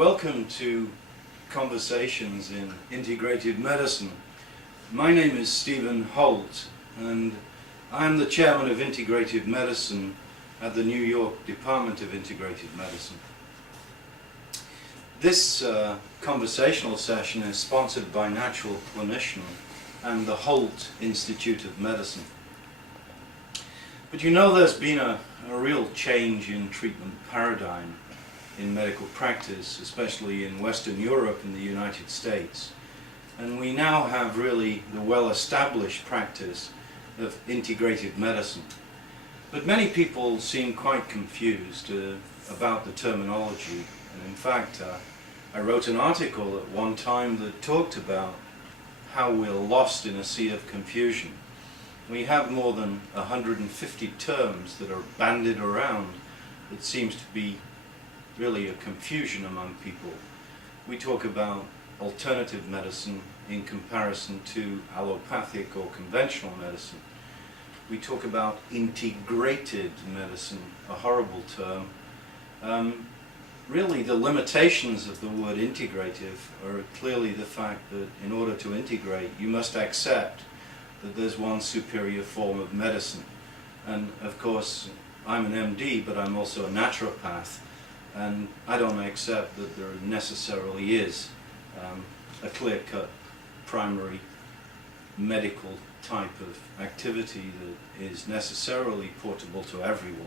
Welcome to Conversations in Integrative Medicine. My name is Stephen Holt and I'm the chairman of Integrative Medicine at the New York Department of Integrative Medicine. This conversational session is sponsored by Natural Clinician and the Holt Institute of Medicine. But you know, there's been a real change in treatment paradigm in medical practice, especially in Western Europe and the United States. And we now have really the well-established practice of integrative medicine. But many people seem quite confused about the terminology. And in fact, I wrote an article at one time that talked about how we're lost in a sea of confusion. We have more than 150 terms that are bandied around that seems to be really a confusion among people. We talk about alternative medicine in comparison to allopathic or conventional medicine. We talk about integrated medicine, a horrible term. Really, the limitations of the word integrative are clearly the fact that in order to integrate, you must accept that there's one superior form of medicine. And of course, I'm an MD, but I'm also a naturopath, and I don't accept that there necessarily is a clear-cut primary medical type of activity that is necessarily portable to everyone.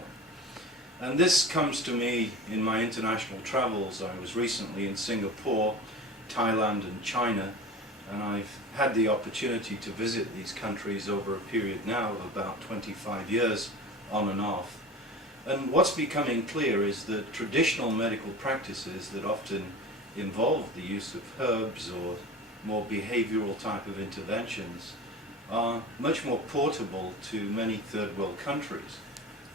And this comes to me in my international travels. I was recently in Singapore, Thailand and China, and I've had the opportunity to visit these countries over a period now of about 25 years on and off. And what's becoming clear is that traditional medical practices that often involve the use of herbs or more behavioral type of interventions are much more portable to many third world countries.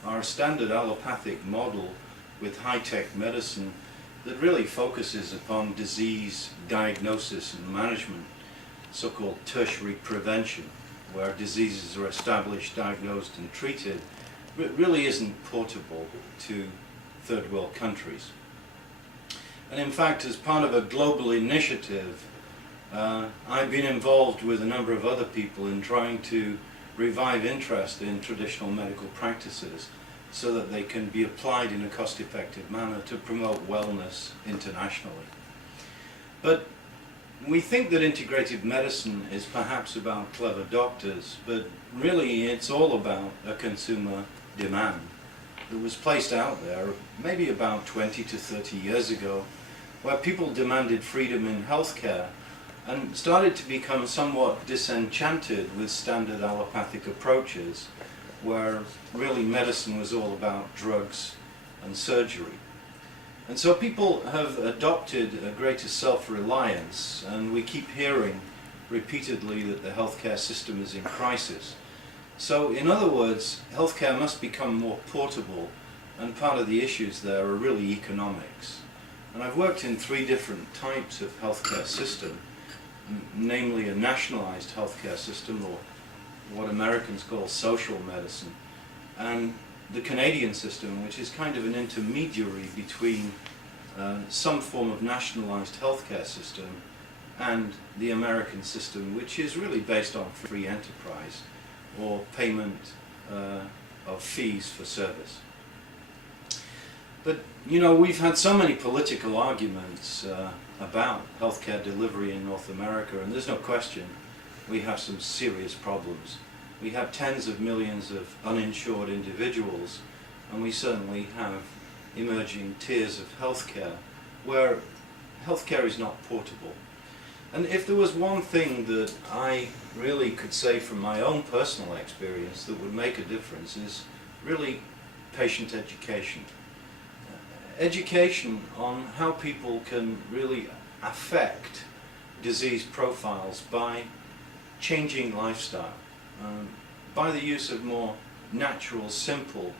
Our standard allopathic model with high-tech medicine that really focuses upon disease diagnosis and management, so-called tertiary prevention, where diseases are established, diagnosed and treated, really isn't portable to third world countries. And in fact, as part of a global initiative, I've been involved with a number of other people in trying to revive interest in traditional medical practices so that they can be applied in a cost-effective manner to promote wellness internationally. But we think that integrative medicine is perhaps about clever doctors, but really it's all about a consumer demand that was placed out there maybe about 20 to 30 years ago, where people demanded freedom in healthcare and started to become somewhat disenchanted with standard allopathic approaches, where really medicine was all about drugs and surgery. And so people have adopted a greater self-reliance, and we keep hearing repeatedly that the healthcare system is in crisis. So in other words, healthcare must become more portable, and part of the issues there are really economics. And I've worked in three different types of healthcare system, namely a nationalized healthcare system, or what Americans call social medicine, and the Canadian system, which is kind of an intermediary between some form of nationalized healthcare system and the American system, which is really based on free enterprise or payment of fees for service. But you know, we've had so many political arguments about healthcare delivery in North America, and there's no question we have some serious problems. We have tens of millions of uninsured individuals, and we certainly have emerging tiers of healthcare where healthcare is not portable. And if there was one thing that I really could say from my own personal experience that would make a difference, is really patient education. Education on how people can really affect disease profiles by changing lifestyle, by the use of more natural, simple,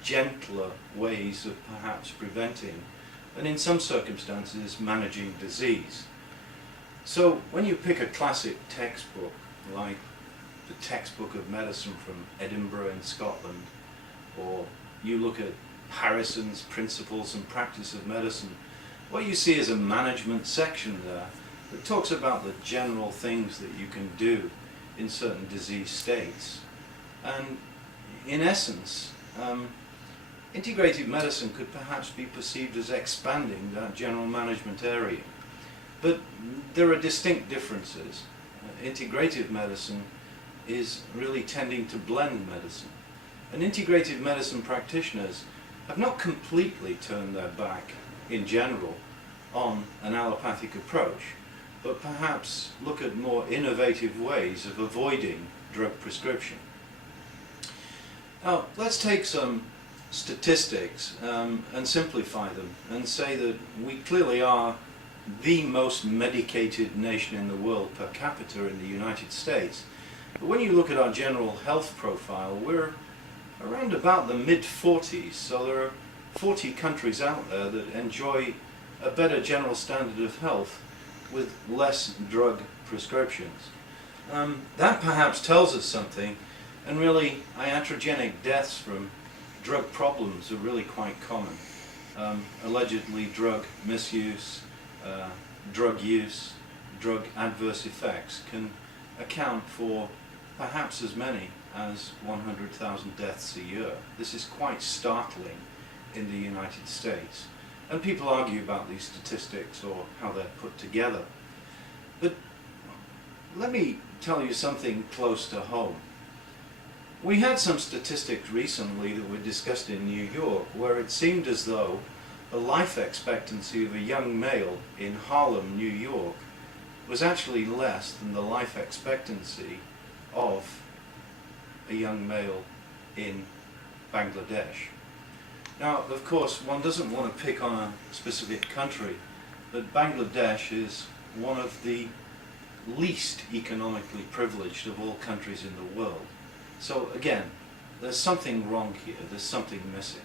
gentler ways of perhaps preventing, and in some circumstances managing disease. So when you pick a classic textbook like the textbook of medicine from Edinburgh in Scotland, or you look at Harrison's Principles and Practice of Medicine, what you see is a management section there that talks about the general things that you can do in certain disease states. And in essence, integrative medicine could perhaps be perceived as expanding that general management area. But there are distinct differences. Integrative medicine is really tending to blend medicine. And integrative medicine practitioners have not completely turned their back, in general, on an allopathic approach, but perhaps look at more innovative ways of avoiding drug prescription. Now, let's take some statistics and simplify them and say that we clearly are the most medicated nation in the world per capita in the United States. But when you look at our general health profile, we're around about the mid-40s, so there are 40 countries out there that enjoy a better general standard of health with less drug prescriptions. That perhaps tells us something, and really iatrogenic deaths from drug problems are really quite common. Allegedly drug misuse, drug use, drug adverse effects can account for perhaps as many as 100,000 deaths a year. This is quite startling in the United States. And people argue about these statistics or how they're put together. But let me tell you something close to home. We had some statistics recently that were discussed in New York where it seemed as though the life expectancy of a young male in Harlem, New York, was actually less than the life expectancy of a young male in Bangladesh. Now, of course, one doesn't want to pick on a specific country, but Bangladesh is one of the least economically privileged of all countries in the world. So again, there's something wrong here, there's something missing.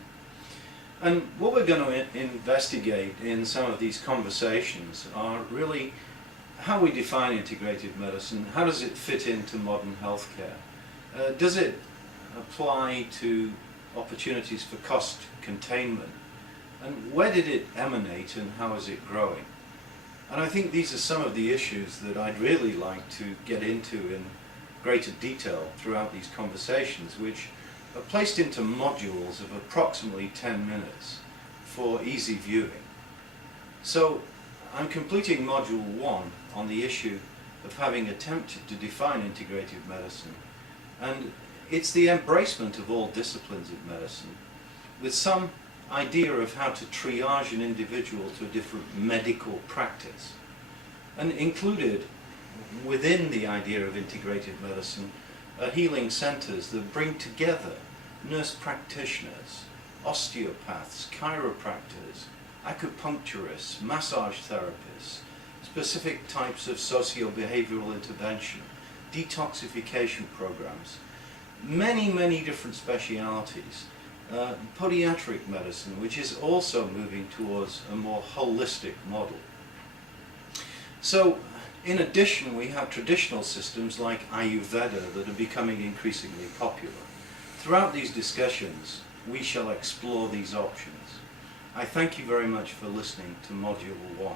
And what we're going to investigate in some of these conversations are really how we define integrative medicine, how does it fit into modern healthcare? Does it apply to opportunities for cost containment? And where did it emanate and how is it growing? And I think these are some of the issues that I'd really like to get into in greater detail throughout these conversations, which are placed into modules of approximately 10 minutes for easy viewing. So I'm completing module 1 on the issue of having attempted to define integrative medicine, and it's the embracement of all disciplines of medicine with some idea of how to triage an individual to a different medical practice. And included within the idea of integrative medicine are healing centers that bring together nurse practitioners, osteopaths, chiropractors, acupuncturists, massage therapists, specific types of socio-behavioral intervention, detoxification programs, many different specialities. Podiatric medicine, which is also moving towards a more holistic model. So, in addition, we have traditional systems like Ayurveda that are becoming increasingly popular. Throughout these discussions, we shall explore these options. I thank you very much for listening to Module 1.